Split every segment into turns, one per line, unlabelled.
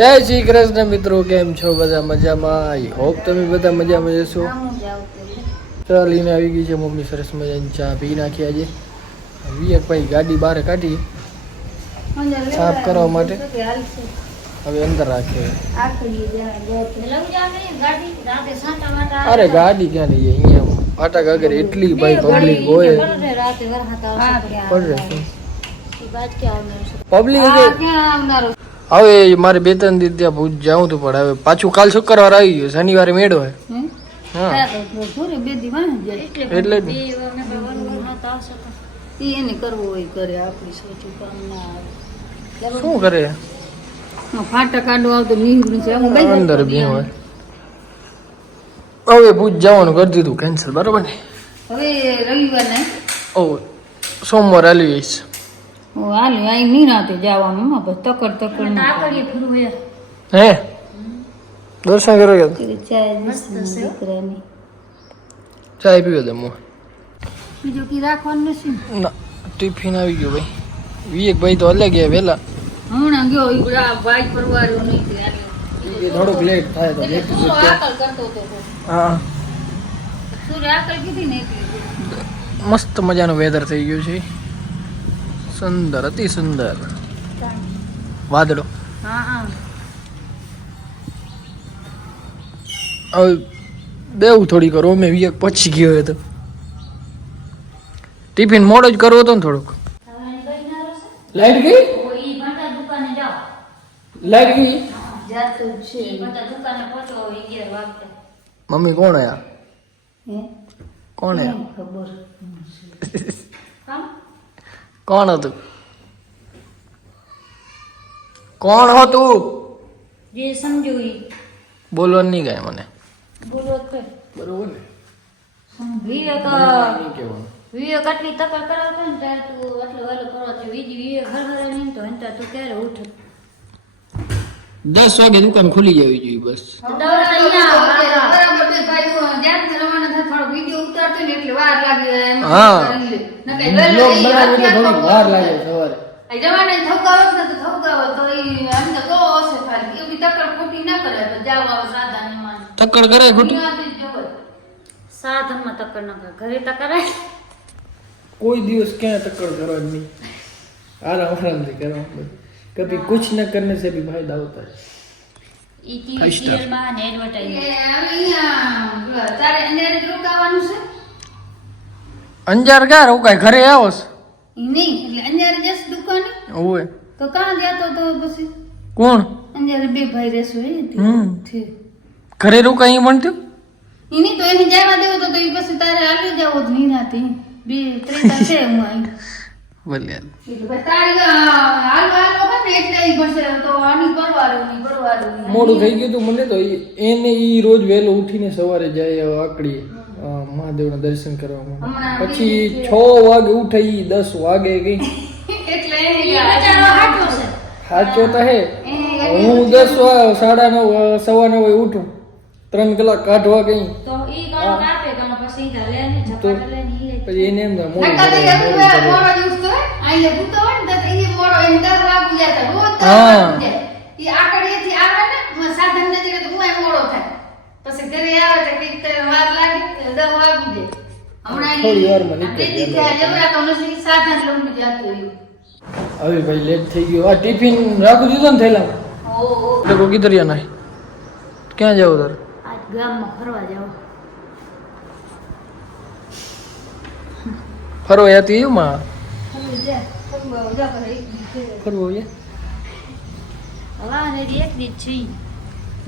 જય શ્રી કૃષ્ણ મિત્રો કેમ છો? બધા મજામાં? આઈ હોપ તમે બધા મજામાં જશો ચા લઈને આવી ગઈ છે મમ્મી સરસ મજાની ચા પી નાખી આજે. ભાઈ ગાડી બહાર કાઢી. સાફ કરવા માટે. હવે અંદર રાખે. અરે ગાડી ક્યાં લઈએ અહીંયા ફાટક આગળ એટલી ભાઈ પબ્લિક હોય. પડે પબ્લિક હવે મારે બે ત્રણ દી ત્યાં ભૂજ જાઉં તું પણ હવે પાછું કાલ શુક્રવાર આવી ગયું શનિવારે મેળો હોય હા. એટલે
એને કરવું હોય કરે આપણી સોચું કામ ના
શું કરે?
ફાટા કાઢો આવતો નીકળ્યું છે
અંદર બી હોય. હવે ભૂજ જવાનું કરી દીધું કેન્સલ બરાબર ને?
હવે રવિવાર
ઓ સોમવાર આવી જઈશ
હાલ અહીં નિરાતે જવાનું માં બસ તકડ તકડ ના
હે? દર્શન કરો ગયા?
ચાય દીકરાની. દીકરાની.
ચાય પીવો દે મોં.
બીજું કી રાખવાનું નથી? ના
ટિફિન આવી ગયો ભાઈ. વિવેક ભાઈ તો અલગ ગયા વહેલા
હમણાં ગયો. ઈ આ બાઈક પરવાર્યો નહીં એટલે.
લેટ થાય તો લેટ
કરતો હતો
હા.
સૂરો આકલ કીધી ને
મસ્ત મજાનું વેધર થઈ ગયું છે. સુંદર અતિ સુંદર. વાદળો
દેવું હા
થોડીક વાર મેં વિવેક પછી ગયો હતો ટિફિન મોડો જ કરવો હતો ને થોડુંક. લાઈટ ગઈ? લાઈટ ગઈ? મમ્મી કોણ
હે?
કોણ આયા?
ખબર
કોણ હતું? કોણ હતું?
જે સમજુઈ ઈ
બોલવાનું નહીં ગાય મને.
તો.
બરોબર ને?
વિવેક
નહીં કહેવાનું.
વિવેક આટલી તકર કરાવતો ને ત્યારે તું આટલો વહેલો કરો. છો બીજી વિવેક હર હર નહીં તો એને તું ક્યારે ઉઠ?
દસ વાગે દુકાન ખુલી જવી જોઈએ બસ.
બરાબર બે ભાઈઓ જ્યારથી રવાના થાય થોડો વીડિયો ઉતારતો ને એટલે વાર લાગે એમ
હા
કરી લે. નકર
બ્લોગ
વહેલો ઈ
બનાવી એટલે
અત્યારે
થોડીક વાર લાગે સવારે.
અહીં રવાના ને થવકાવો જ ને તો થવકાવો તો ઈ અંદર બહુ હશે ખાલી એવી તકર ખોટી ના કરે તો જાવ આવે સાદા ને માન
તક્કડ કરે ખોટી?
સાધનમાં તકર ના કરે ઘરે તકર
કોઈ દિવસ ક્યાં ટક્કર કરવાની નહીં. આરામ આરામથી કરવાનું કભી કુછ ન કરને સે ભી ફાયદા હોતા है
ઈ
Five
ટીવી
star.
સિરિયલમાં ને એડવર્ટાઇઝ તારે અંદર જ રોકાવાનું છે?
અંજાર ક્યાં રોકાય ઘરે
આવો નહીં એટલે અંજાર જશ દુકાને?
ઓય
તો કાં જતો તો પછી?
કોણ?
અંજાર બે ભાઈ રહેશો એ
હમ.
છે.
ઘરે રોકાય અહીં થયું
ઈ નહીં તો એને જવા દેવો તો તો ઈ પછી તારે આવી જાવો જ નિરાતે. બે ત્રણ છે હું તો ની.
મોડું થઈ ગયું તું મને તો એને ઈ રોજ વહેલો ઉઠીને સવારે જાય આકડી. અ, મહાદેવના દર્શન કરવામાં
હમણાં
પછી છ વાગે ઉઠે ઈ દસ વાગે ગઈ.
એટલે એને બચારો હાચો છે.
સાચો તો હે. હું દસ સાડા નવ સવા નવ ઉઠું. ત્રણ કલાક કાઢવા ગઈ.
તો પછી ઈ લે ને ઝપાટા લે ને ઈ લે.
પછી એને એમ હા.
પછી ઘરે આવે તો કંઈક વાર લાગે તો વાગી જાય. હમણાં
થોડી વારમાં નીકળી જાય.
ત્યાં જવરાતો નથી, સાધન લઈને જતું
હવે ભાઈ લેટ થઈ ગયો. આ ટિફિન રાખું દીધો ને થેલા. લોકો કિધર યા ક્યાં જાવ તારે?
આજ ગામમાં ફરવા જાવ.
ફરવા યાતી
ફરવા.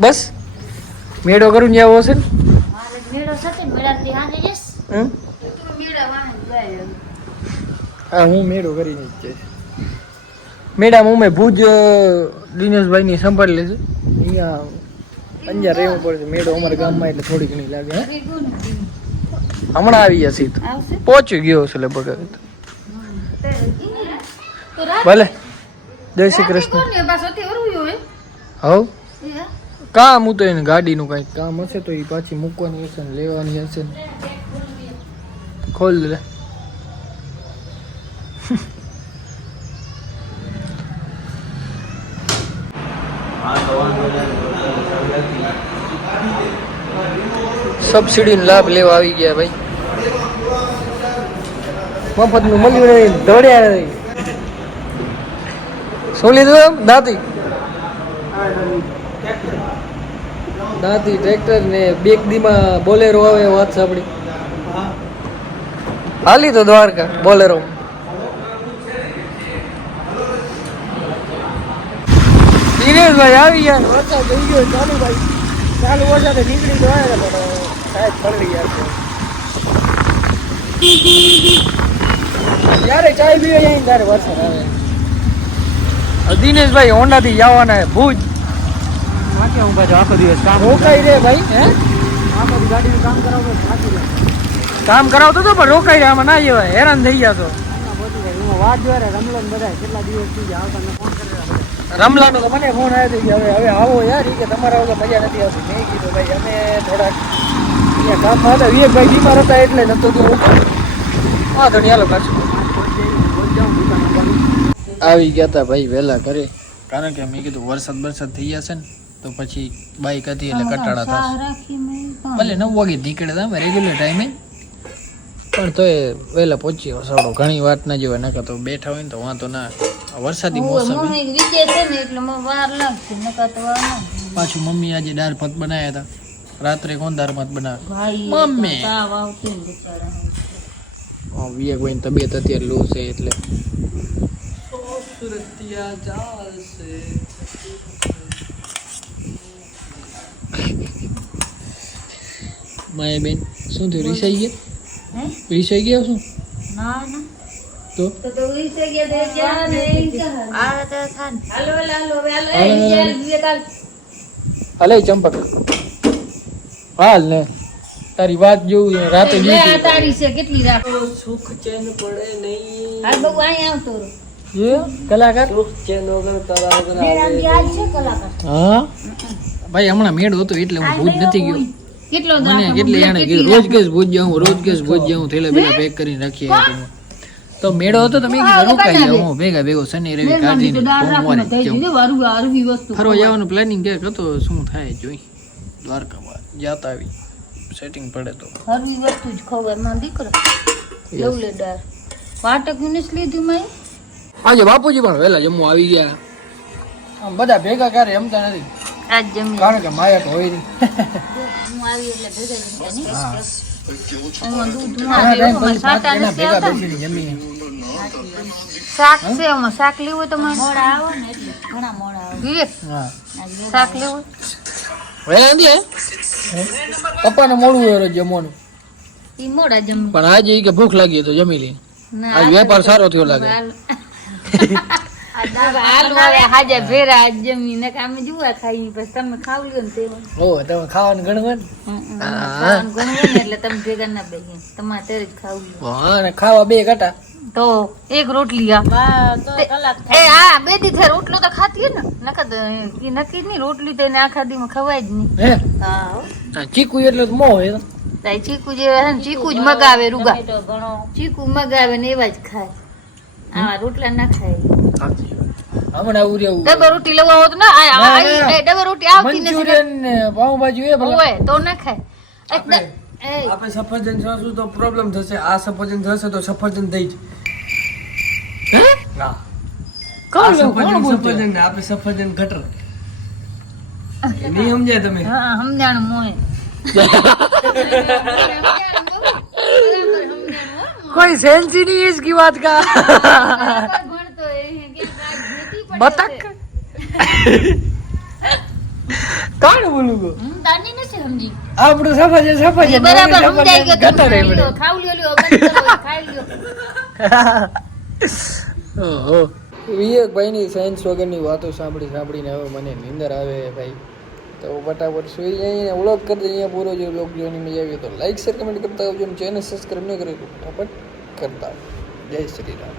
બસ? મેળો કરું જાવ હશે ને?
ને.
હા હું મેળો કરીને જ જઈશ. હું મેં ભુજ દિનેશભાઈ દિનેશભાઈની સંભાળ લેશે અહીંયા અંજાર રહેવું પડશે. મેળો અમારા ગામમાં એટલે થોડી ઘણી લાગે. હમણાં આવી ગયા
તો.
પહોંચી ગયો છે લગભગ ભલે. જય શ્રી કૃષ્ણ. હવ. કામ ને એને ગાડીનું કાંઈક કામ હશે તો એ પાછી મૂકવાની હશે ને લેવાની હશે ને. ખોલ લે. સબસિડી લાભ લેવા આવી ગયા ભાઈ. મફતનું મળ્યું નહીં દોડ્યા નહીં. શું લીધું દાંતી? દાંતી ટ્રેક્ટર ને બેક દીમાં બોલેરો આવે વાત સાંભળી. હાલી તો દ્વારકા બોલેરો. દિનેશભાઈ આવી ગયા. વરસાદ થઈ ગયો ચાલુ ભાઈ. ચાલુ વરસાદે નીકળી તો આવ્યા પણ સાહેબ પડી ગયા છે. જ્યારે ચાય પીવે ત્યારે વરસાદ આવે? દિનેશભાઈ હોન્ડાથી જવાના છે ભુજ.
હું ભાઈ આખો દિવસ કામ
રોકાઈ રે ભાઈ હે?
આખો દી ગાડીનું કામ કરાવું થાકી જાય
કામ કરાવતો તો પણ રોકાઈ રહ્યા આમાં ના જવાય હેરાન થઈ ગયા તો
જાય વાત જોવે રમલો ને બધા કેટલા દિવસથી આવતા ને ફોન કરેલા
રમલાનો તો મને ફોન આવ્યો કે હવે હવે આવો યાર કે તમારા વગર મજા નથી આવતી. મેં કીધું ભાઈ અમે થોડાક કામમાં હતા વિવેકભાઈ બીમાર હતા એટલે નતો તો હા તો ચાલો પાછું. આવી ગયા હતા ભાઈ વહેલા ઘરે. કારણ કે મેં કીધું વરસાદ વરસાદ થઈ જશે ને તો પછી બાઈક હતી એટલે કટાડા થશે. ભલે નવ વાગે નીકળે હતા રેગ્યુલર ટાઈમે પણ તોય વહેલા પહોંચી સારો ઘણી વાત ના જેવા નકા તો બેઠા હોય ને તો વાંધો ના વરસાદી મોસમ. પાછું મમ્મી આજે દાળ ભાત બનાવ્યા હતા. રાત્રે કોણ દાળ ભાત બનાવે? મમ્મી. વિવેક ભાઈ તબિયત અત્યારે લો છે એટલે. માયા બેન શું થયું રીસાઈ ગયા? રીસાઈ ગયા શું? તો? હાલે ચંપક. હાલ ને. તારી વાત જોઉં રાતે જોઈ
તારી છે કેટલી રાખ
સુખ ચેન પડે નહીં.
હાલ બહુ અહીંયા આવતો. રહો.
કલાકાર? સુખ ચેન વગર
કલાકાર
હા? ભાઈ હમણાં મેળ હતો એટલે હું ભૂજ નથી ગયો.
કેટલો
મને કેટલે એને કીધું રોજ કેસ ભૂજ જાઉં રોજ કેસ ભૂજ જાઉં થેલા પેલા પેક કરીને રાખીએ તો મેળો હતો તો મેં રોકાઈ જાવ હું ભેગા ભેગો શનિ રવિ કાઢીને ફરવા જવાનું પ્લાનિંગ ક્યાંક હતો શું થાય જોઈ? દ્વારકામાં જાતા આવી સેટિંગ પડે તો.
હરવી વસ્તુ જ ખવાયમાં દીકરો. લવ લે દાળ. વાટક મિનિસ લીધું મેં
આજે બાપુજી પણ વહેલા જમવા આવી ગયા. આમ બધા ભેગા ક્યારે જમતા નથી.
આજ જમી
કારણ કે માયા તો હોય નહીં.
હું આવી એટલે ભેગા શાક છે આમાં શાક લેવું હોય તો મને મોડા આવો ને એટલે. ઘણા મોડા વિવેક શાક લેવું
નથી પપ્પાને મોડું હોય જમવાનું.
ઈ મોડા જમી
પણ આજે કે ભૂખ લાગી તો જમી લે. આજ વેપાર સારો થયો લાગે.
હાલ હવે હાજે ભેરા આજ જમી ને અમે જુવા ખાઈ પછી તમે ખાવ લ્યો ને તે
ઓ તમે ખાવાનું ઘણું હોય ને?
ખાવાનું ઘણું હોય ને એટલે તમે ભેગા તમારે ત્યારે જ ખાવું લ્યો.
હા અને ખાવા બે ઘટા.
તો એક રોટલી આ. એ હા બે દીધે રોટલો તો ખાતી ને. નકર નક્કી જ નહીં. રોટલી તો એને આખા દીમાં ખવાય જ નહીં.
હા? ચીકુ એટલે તો હોય
ચીકુ જે ચીકુ જ મગાવે રૂગા. ચીકુ મગાવે ને એવા જ ખાય. આ રોટલા ના ખાય.
હમણાં ઉરે
ઉરે રોટી લેવા હોત ને આ આ રોટી આવતી નથી
મંચુરિયન પાઉંભાજી એ ભલે.
તો ન ખાય.
આપણે સફરજન ખાશું તો પ્રોબ્લેમ થશે. આ સફરજન થશે તો સફરજન થઈ જ. હે? ના.
કોણ
સફરજન સફરજન આપણે સફરજન ગટર. નહીં સમજ્યા તમે?
હા સમજાણું મોય
કોઈ સેન્સી નહીં એજ કી વાત કા? બતક? કોણ બોલું ગો
હું તાની સમજી.
આપણું
સફજે
સફજે
બરાબર સમજાઈ ગયો
ગતો
રે પડે. ખાવ લ્યો લ્યો ખાઈ લ્યો.
ઓહો. વિવેકભાઈની સાયન્સ વગરની વાતો સાંભળી સાંભળીને હવે મને નિંદર આવે ભાઈ. તો ફટાફટ સુઈ જઈને વ્લોગ કરી દઈએ અહીંયા પૂરો જો વ્લોગ જોવાની મજા આવી તો લાઈક શેર કમેન્ટ કરતા આવજો અને ચેનલ સબસ્ક્રાઈબ ન કરે તો ફટાફટ કરતા જય શ્રી રામ.